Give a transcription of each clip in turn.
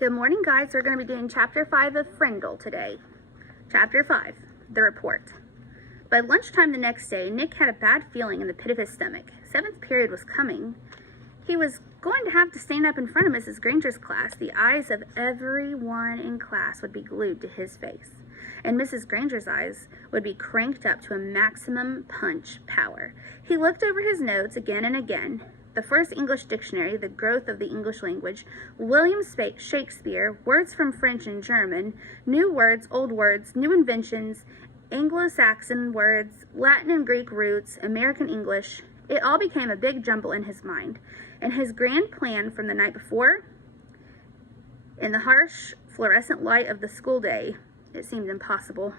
Good morning, guys. We're going to be doing Chapter 5 of Frindle today. Chapter 5, The Report. By lunchtime the next day, Nick had a bad feeling in the pit of his stomach. 7th period was coming. He was going to have to stand up in front of Mrs. Granger's class. The eyes of everyone in class would be glued to his face, and Mrs. Granger's eyes would be cranked up to a maximum punch power. He looked over his notes again and again. The first English dictionary, The Growth of the English Language, William Shakespeare, words from French and German, new words, old words, new inventions, Anglo-Saxon words, Latin and Greek roots, American English. It all became a big jumble in his mind, and his grand plan from the night before, in the harsh fluorescent light of the school day, it seemed impossible.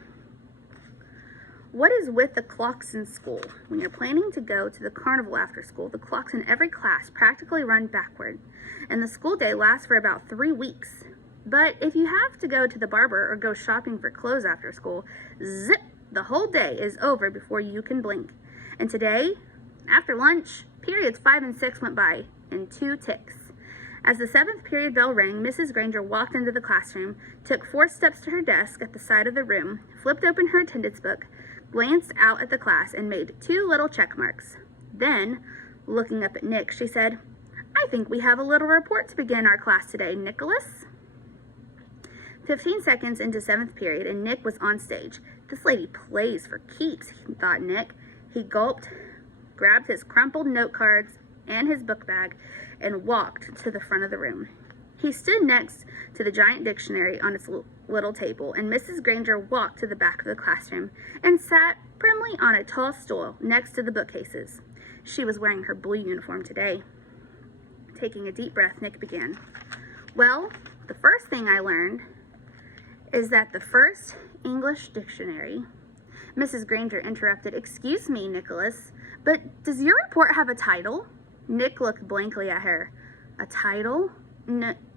What is with the clocks in school? When you're planning to go to the carnival after school, the clocks in every class practically run backward, and the school day lasts for about 3 weeks. But if you have to go to the barber or go shopping for clothes after school, zip, the whole day is over before you can blink. And today, after lunch, periods 5 and 6 went by in 2 ticks. As the 7th period bell rang, Mrs. Granger walked into the classroom, took 4 steps to her desk at the side of the room, flipped open her attendance book, glanced out at the class, and made 2 little check marks. Then, looking up at Nick, she said, "I think we have a little report to begin our class today, Nicholas." 15 seconds into 7th period, and Nick was on stage. This lady plays for keeps, thought Nick. He gulped, grabbed his crumpled note cards and his book bag, and walked to the front of the room. He stood next to the giant dictionary on its little table, and Mrs. Granger walked to the back of the classroom and sat primly on a tall stool next to the bookcases. She was wearing her blue uniform today. Taking a deep breath, Nick began. "Well, the first thing I learned is that the first English dictionary..." Mrs. Granger interrupted. "Excuse me, Nicholas, but does your report have a title?" Nick looked blankly at her. "A title?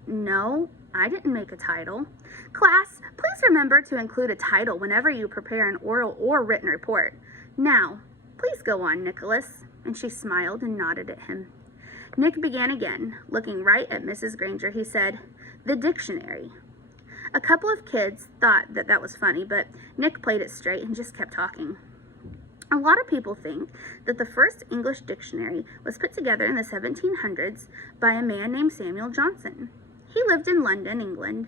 No, I didn't make a title." "Class, please remember to include a title whenever you prepare an oral or written report. Now, please go on, Nicholas." And she smiled and nodded at him. Nick began again, looking right at Mrs. Granger. He said, "The dictionary." A couple of kids thought that was funny, but Nick played it straight and just kept talking. "A lot of people think that the first English dictionary was put together in the 1700s by a man named Samuel Johnson. He lived in London, England.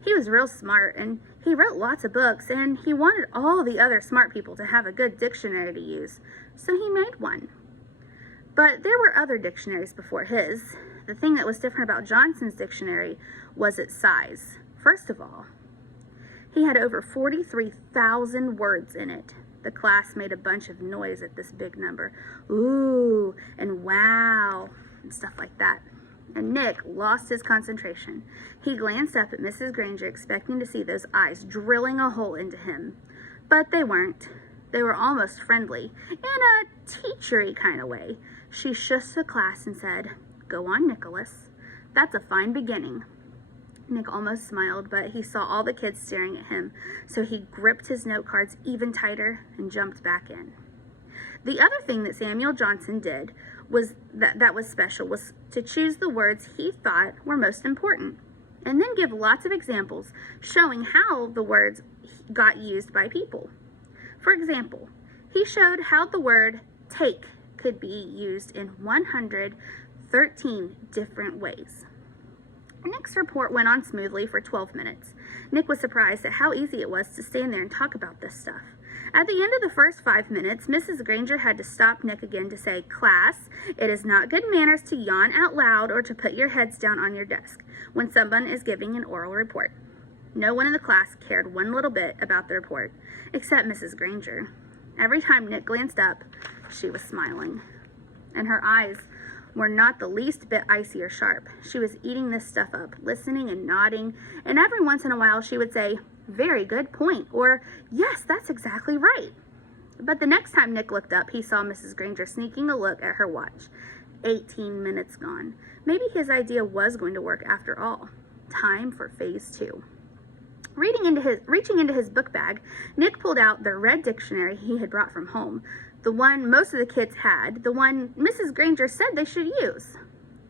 He was real smart, and he wrote lots of books, and he wanted all the other smart people to have a good dictionary to use, so he made one. But there were other dictionaries before his. The thing that was different about Johnson's dictionary was its size. First of all, he had over 43,000 words in it. The class made a bunch of noise at this big number. Ooh, and wow, and stuff like that. And Nick lost his concentration. He glanced up at Mrs. Granger, expecting to see those eyes drilling a hole into him. But they weren't. They were almost friendly, in a teachery kind of way. She shushed the class and said, "Go on, Nicholas. That's a fine beginning." Nick almost smiled, but he saw all the kids staring at him, so he gripped his note cards even tighter and jumped back in. The other thing that Samuel Johnson did was that was special was to choose the words he thought were most important, and then give lots of examples showing how the words got used by people. For example, he showed how the word take could be used in 113 different ways. Nick's report went on smoothly for 12 minutes. Nick was surprised at how easy it was to stand there and talk about this stuff. At the end of the first 5 minutes, Mrs. Granger had to stop Nick again to say, "Class, it is not good manners to yawn out loud or to put your heads down on your desk when someone is giving an oral report." No one in the class cared one little bit about the report, except Mrs. Granger. Every time Nick glanced up, she was smiling, and her eyes were not the least bit icy or sharp. She was eating this stuff up, listening and nodding, and every once in a while she would say, "Very good point," or "Yes, that's exactly right." But the next time Nick looked up, he saw Mrs. Granger sneaking a look at her watch. 18 minutes gone. Maybe his idea was going to work after all. Time for phase 2. Reaching into his book bag, Nick pulled out the red dictionary he had brought from home, the one most of the kids had, the one Mrs. Granger said they should use.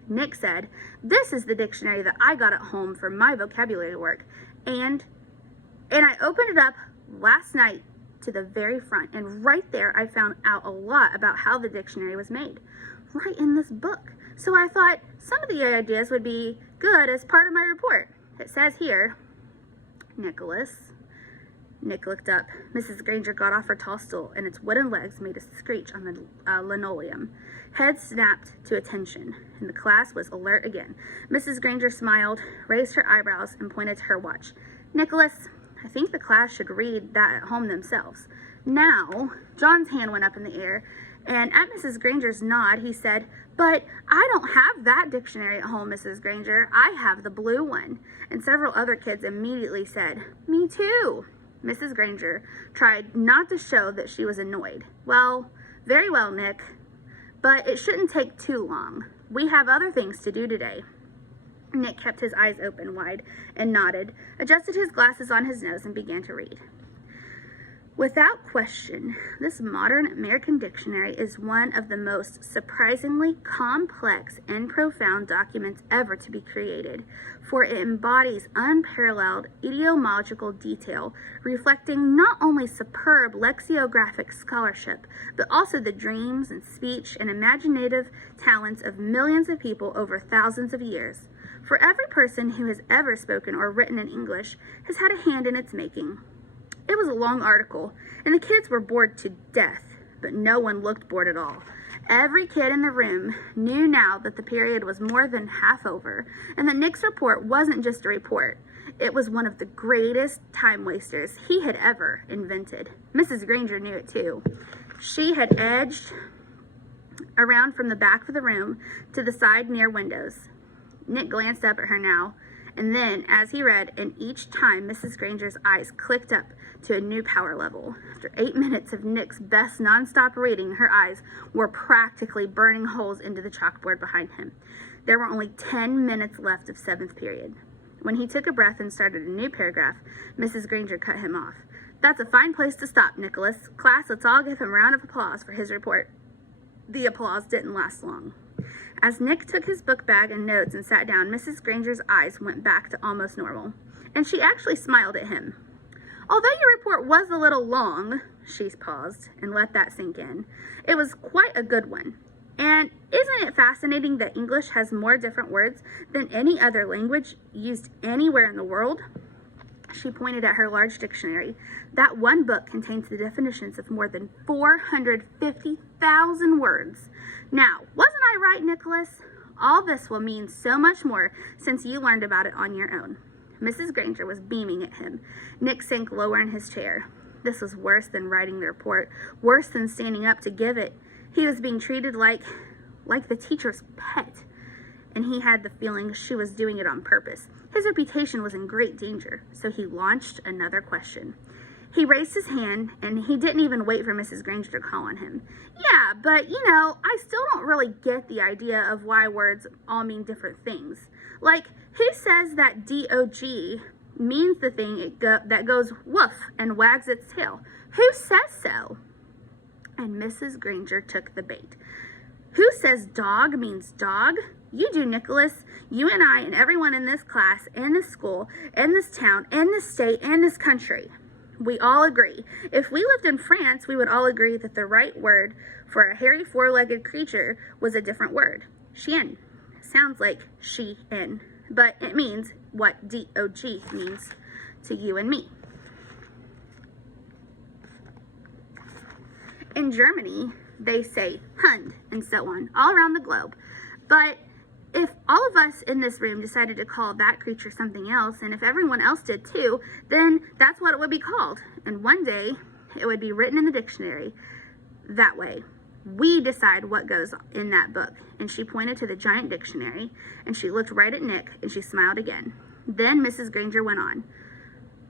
Nick said, "This is the dictionary that I got at home for my vocabulary work, and I opened it up last night to the very front, and right there I found out a lot about how the dictionary was made, right in this book. So I thought some of the ideas would be good as part of my report. It says here, Nicholas." Nick looked up. Mrs. Granger got off her tall stool, and its wooden legs made a screech on the linoleum. Heads snapped to attention, and the class was alert again. Mrs. Granger smiled, raised her eyebrows, and pointed to her watch. "Nicholas, I think the class should read that at home themselves." Now, John's hand went up in the air, and at Mrs. Granger's nod, he said, "But I don't have that dictionary at home, Mrs. Granger. I have the blue one." And several other kids immediately said, "Me too." Mrs. Granger tried not to show that she was annoyed. "Well, very well, Nick, but it shouldn't take too long. We have other things to do today." Nick kept his eyes open wide and nodded, adjusted his glasses on his nose, and began to read. Without question, this modern American dictionary is one of the most surprisingly complex and profound documents ever to be created, for it embodies unparalleled etymological detail, reflecting not only superb lexicographic scholarship, but also the dreams and speech and imaginative talents of millions of people over thousands of years. For every person who has ever spoken or written in English has had a hand in its making. It was a long article, and the kids were bored to death, but no one looked bored at all. Every kid in the room knew now that the period was more than half over, and that Nick's report wasn't just a report. It was one of the greatest time wasters he had ever invented. Mrs. Granger knew it too. She had edged around from the back of the room to the side near windows. Nick glanced up at her now, and then, as he read, and each time Mrs. Granger's eyes clicked up to a new power level. After 8 minutes of Nick's best nonstop reading, her eyes were practically burning holes into the chalkboard behind him. There were only 10 minutes left of 7th period. When he took a breath and started a new paragraph, Mrs. Granger cut him off. "That's a fine place to stop, Nicholas. Class, let's all give him a round of applause for his report." The applause didn't last long. As Nick took his book bag and notes and sat down, Mrs. Granger's eyes went back to almost normal, and she actually smiled at him. "Although your report was a little long," she paused and let that sink in, "it was quite a good one. And isn't it fascinating that English has more different words than any other language used anywhere in the world?" She pointed at her large dictionary. "That one book contains the definitions of more than 450,000 words. Now, wasn't I right, Nicholas? All this will mean so much more since you learned about it on your own." Mrs. Granger was beaming at him. Nick sank lower in his chair. This was worse than writing the report, worse than standing up to give it. He was being treated like the teacher's pet, and he had the feeling she was doing it on purpose. His reputation was in great danger, so he launched another question. He raised his hand, and he didn't even wait for Mrs. Granger to call on him. "Yeah, but, I still don't really get the idea of why words all mean different things. Like, who says that DOG means the thing that goes woof and wags its tail? Who says so?" And Mrs. Granger took the bait. "Who says dog means dog? You do, Nicholas. You and I and everyone in this class, in this school, in this town, in this state, and this country. We all agree. If we lived in France, we would all agree that the right word for a hairy four-legged creature was a different word. Chien. Sounds like she-in, but it means what DOG means to you and me. In Germany, they say Hund and so on, all around the globe. But if all of us in this room decided to call that creature something else, and if everyone else did too, then that's what it would be called. And one day, it would be written in the dictionary that way. We decide what goes in that book." And she pointed to the giant dictionary, and she looked right at Nick, and she smiled again. Then Mrs. Granger went on.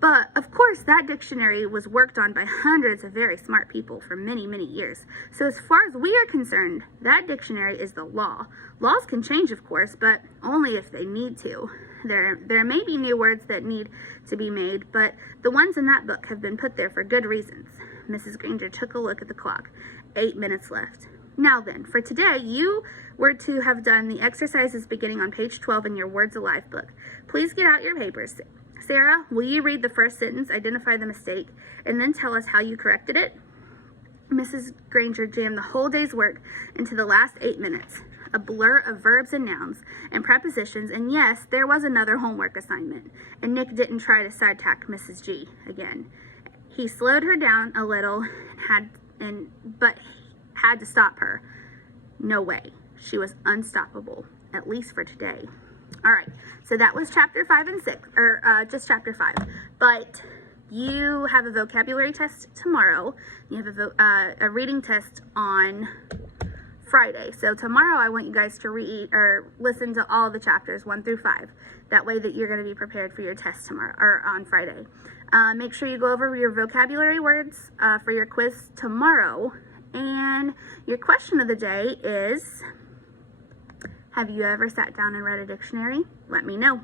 "But, of course, that dictionary was worked on by hundreds of very smart people for many, many years. So as far as we are concerned, that dictionary is the law. Laws can change, of course, but only if they need to. There may be new words that need to be made, but the ones in that book have been put there for good reasons." Mrs. Granger took a look at the clock. 8 minutes left. Now then, for today, you were to have done the exercises beginning on page 12 in your Words Alive book. Please get out your papers. Sarah, will you read the first sentence, identify the mistake, and then tell us how you corrected it? Mrs. Granger jammed the whole day's work into the last 8 minutes, a blur of verbs and nouns and prepositions, and yes, there was another homework assignment, and Nick didn't try to side-tack Mrs. G again. He slowed her down a little but had to stop her. No way. She was unstoppable, at least for today. All right, so that was chapter 5 and 6, or just chapter 5. But you have a vocabulary test tomorrow. You have a reading test on Friday. So tomorrow I want you guys to read or listen to all the chapters 1 through 5. That way that you're going to be prepared for your test tomorrow or on Friday. Make sure you go over your vocabulary words for your quiz tomorrow. And your question of the day is, have you ever sat down and read a dictionary? Let me know.